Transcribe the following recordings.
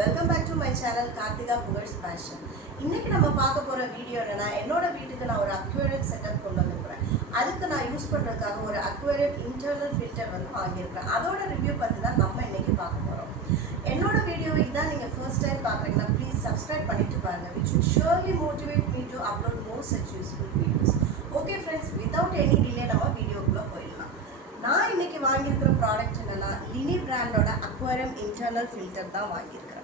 Welcome back to my channel Karthika Pugar's Passion. இன்னைக்கு நம்ம பார்க்க போற வீடியோ என்னன்னா என்னோட வீட்டுக்கு நான் ஒரு அக்வேரியம் செட்டப் கொண்டு வந்திருக்கேன். அதுக்கு நான் யூஸ் பண்றதுக்காக ஒரு அக்வேரியம் இன்டர்னல் ஃபில்டர் வந்து வாங்கியிருக்கேன். அதோட ரிவ்யூ பத்தி தான் நம்ம இன்னைக்கு பார்க்க போறோம். என்னோட வீடியோ இதான் நீங்க ஃபர்ஸ்ட் டைம் பார்க்கறீங்கன்னா ப்ளீஸ் subscribe பண்ணிட்டு பாருங்க. Which will surely motivate me to upload more such useful videos. Okay friends, without any delay நம்ம வீடியோக்குள்ள போயிடலாம். நான் இன்னைக்கு வாங்கியிருக்கிற ப்ராடக்ட் என்னன்னா லினி பிராண்டோட அக்வேரியம் இன்டர்னல் ஃபில்டர் தான் வாங்கியிருக்கேன்.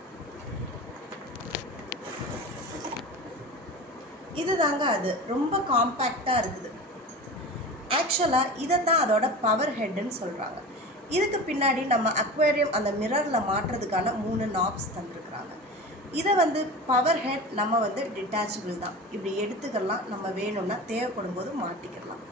இதுதாங்க அது ரொம்ப காம்பேக்டாக இருக்குது. ஆக்சுவலாக இதை தான் அதோட பவர் ஹெட்டுன்னு சொல்கிறாங்க. இதுக்கு பின்னாடி நம்ம அக்வேரியம் அந்த மிரரில் மாட்டுறதுக்கான 3 நாப்ஸ் தந்துருக்குறாங்க. இதை வந்து பவர் ஹெட் நம்ம வந்து டிட்டாச்சபிள் தான், இப்படி எடுத்துக்கலாம், நம்ம வேணும்னா தேவைப்படும் போது மாட்டிக்கலாம்.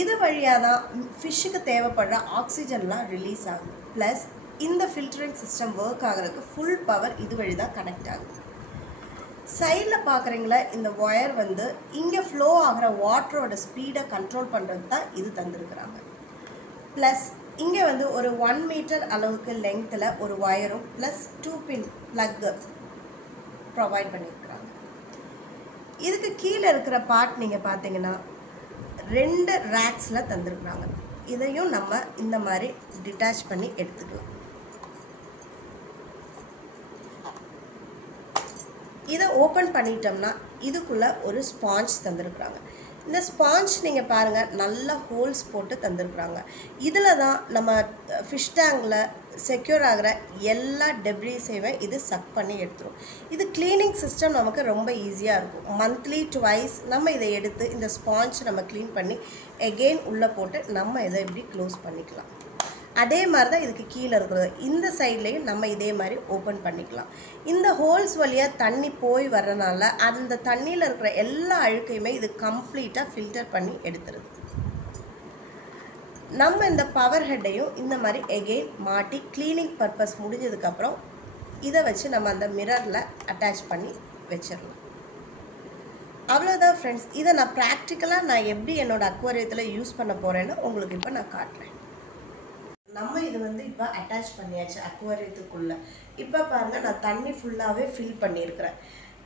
இது வழியாக தான் ஃபிஷ்ஷுக்கு தேவைப்படுற ஆக்சிஜன்லாம் ரிலீஸ் ஆகுது. ப்ளஸ் இந்த ஃபில்டரிங் சிஸ்டம் ஒர்க் ஆகிறதுக்கு ஃபுல் பவர் இது வழி தான் கனெக்ட் ஆகுது. சைடில் பார்க்குறீங்களா, இந்த ஒயர் வந்து இங்கே ஃப்ளோ ஆகிற வாட்டரோட ஸ்பீடை கண்ட்ரோல் பண்ணுறது தான் இது தந்துருக்குறாங்க. ப்ளஸ் இங்கே வந்து ஒரு 1 மீட்டர் அளவுக்கு லெங்த்தில் ஒரு ஒயரும் ப்ளஸ் 2 பின் ப்ளக்கு ப்ரொவைட் பண்ணியிருக்கிறாங்க. இதுக்கு கீழே இருக்கிற பார்ட் நீங்கள் பார்த்தீங்கன்னா 2 ரேக்ஸில் தந்துருக்குறாங்க. இதையும் நம்ம இந்த மாதிரி டிட்டாச் பண்ணி எடுத்துக்கலாம். இதை ஓப்பன் பண்ணிட்டோம்னா இதுக்குள்ளே ஒரு ஸ்பாஞ்ச் தந்துருக்குறாங்க. இந்த ஸ்பாஞ்ச் நீங்கள் பாருங்கள், நல்லா ஹோல்ஸ் போட்டு தந்துருக்குறாங்க. இதில் தான் நம்ம ஃபிஷ் டேங்கில் செக்யூர் ஆகிற எல்லா டெப்ரிஸையுமே இது சக் பண்ணி எடுத்துரும். இது க்ளீனிங் சிஸ்டம் நமக்கு ரொம்ப ஈஸியாக இருக்கும். மந்த்லி ட்வைஸ் நம்ம இதை எடுத்து இந்த ஸ்பாஞ்ச் நம்ம க்ளீன் பண்ணி எகெயின் உள்ளே போட்டு நம்ம இதை இப்படி க்ளோஸ் பண்ணிக்கலாம். அதே மாதிரி தான் இதுக்கு கீழே இருக்கிறது. இந்த சைட்லேயும் நம்ம இதே மாதிரி ஓப்பன் பண்ணிக்கலாம். இந்த ஹோல்ஸ் வழியாக தண்ணி போய் வர்றதுனால அந்த தண்ணியில் இருக்கிற எல்லா அழுக்கையுமே இது கம்ப்ளீட்டாக ஃபில்டர் பண்ணி எடுத்துருது. நம்ம இந்த பவர் ஹெட்டையும் இந்த மாதிரி எகெயின் மாட்டி க்ளீனிங் பர்பஸ் முடிஞ்சதுக்கப்புறம் இதை வச்சு நம்ம அந்த மிரரில் அட்டாச் பண்ணி வச்சிடலாம். அவ்வளோதான் ஃப்ரெண்ட்ஸ். இதை நான் ப்ராக்டிக்கலாக நான் எப்படி என்னோடய அக்வேரியத்தில் யூஸ் பண்ண போகிறேன்னு உங்களுக்கு இப்போ நான் காட்டுறேன். நம்ம இது வந்து இப்போ அட்டாச் பண்ணியாச்சு அக்வேரியத்துக்குள்ளே. இப்போ பாருங்கள், நான் தண்ணி ஃபுல்லாகவே ஃபில் பண்ணியிருக்கிறேன்.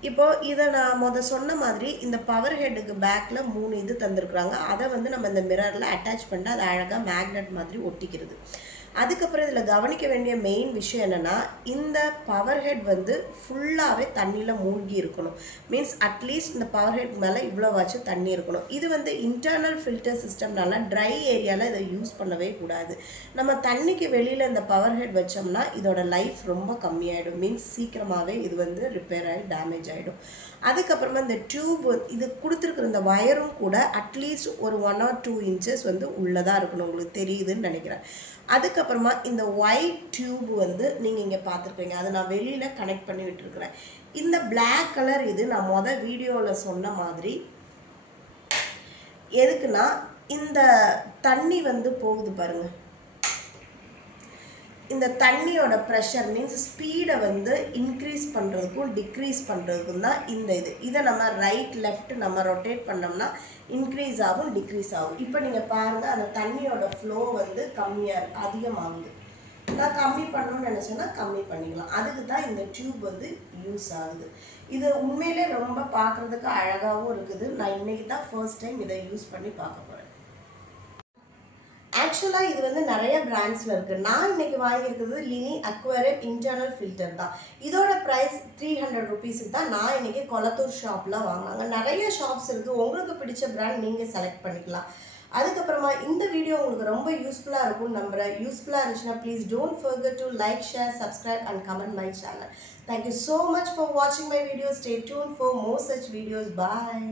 இப்போது இதை நான் சொன்ன மாதிரி இந்த பவர் ஹெட்டுக்கு பேக்கில் 3 இது தந்துருக்குறாங்க. அதை வந்து நம்ம இந்த மிரரில் அட்டாச் பண்ணிட்டு அது அழகாக மேக்னெட் மாதிரி ஒட்டிக்கிறது. அதுக்கப்புறம் இதில் கவனிக்க வேண்டிய மெயின் விஷயம் என்னென்னா, இந்த பவர் ஹெட் வந்து ஃபுல்லாகவே தண்ணியில் மூழ்கி இருக்கணும். மீன்ஸ் அட்லீஸ்ட் இந்த பவர் ஹெட் மேலே இவ்வளோவாச்சும் தண்ணி இருக்கணும். இது வந்து இன்டர்னல் ஃபில்டர் சிஸ்டம்னால ட்ரை ஏரியாவில் இதை யூஸ் பண்ணவே கூடாது. நம்ம தண்ணிக்கு வெளியில் இந்த பவர் ஹெட் வச்சோம்னா இதோட லைஃப் ரொம்ப கம்மியாயிடும். மீன்ஸ் சீக்கிரமாகவே இது வந்து ரிப்பேர் ஆகி டேமேஜ் ஆகிடும். அதுக்கப்புறமா இந்த டியூப் இது கொடுத்துருக்குற இந்த வயரும் கூட அட்லீஸ்ட் ஒரு 1 or 2 இன்ச்சஸ் வந்து உள்ளதாக இருக்கணும். உங்களுக்கு தெரியுதுன்னு நினைக்கிறேன். அதுக்கப்புறமா இந்த ஒயிட் டியூப் வந்து நீங்கள் இங்கே பார்த்துருப்பீங்க, அதை நான் வெளியில் கனெக்ட் பண்ணி விட்டுருக்குறேன். இந்த பிளாக் கலர் இது நான் வீடியோவில் சொன்ன மாதிரி எதுக்குன்னா, இந்த தண்ணி வந்து போகுது பாருங்கள், இந்த தண்ணியோட ப்ரெஷர் மீன்ஸ் ஸ்பீடை வந்து இன்க்ரீஸ் பண்ணுறதுக்கும் டிக்ரீஸ் பண்ணுறதுக்கும் தான் இந்த இதை நம்ம ரைட் லெஃப்ட் நம்ம ரொட்டேட் பண்ணோம்னா இன்க்ரீஸ் ஆகும், டிக்ரீஸ் ஆகும். இப்போ நீங்கள் பாருங்கள், அந்த தண்ணியோட ஃப்ளோ வந்து அதிகமாகுது. நான் கம்மி பண்ணணும்னு நினச்சேன்னா கம்மி பண்ணிக்கலாம். அதுக்கு தான் இந்த டியூப் வந்து யூஸ் ஆகுது. இது உண்மையிலே ரொம்ப பார்க்குறதுக்கு அழகாகவும் இருக்குது. நான் இன்றைக்கி தான் ஃபர்ஸ்ட் டைம் இதை யூஸ் பண்ணி பார்க்க போகிறேன். ஆக்சுவலாக இது வந்து நிறைய பிராண்ட்ஸில் இருக்குது. நான் இன்றைக்கி வாங்கியிருக்கிறது லினி அக்வேரியம் இன்டர்னல் ஃபில்டர் தான். இதோட ப்ரைஸ் 300 ருபீஸுக்கு தான் நான் இன்றைக்கி கொளத்தூர் ஷாப்பில் வாங்கினாங்க. நிறைய ஷாப்ஸ் இருக்குது. உங்களுக்கு பிடிச்ச பிராண்ட் நீங்கள் செலக்ட் பண்ணிக்கலாம். அதுக்கப்புறமா இந்த வீடியோ உங்களுக்கு ரொம்ப யூஸ்ஃபுல்லாக இருக்கும்னு நம்புகிறேன். யூஸ்ஃபுல்லாக இருந்துச்சுன்னா please don't forget to like, share, subscribe and comment my channel. Thank you so much for watching my videos. Stay tuned for more such videos. Bye.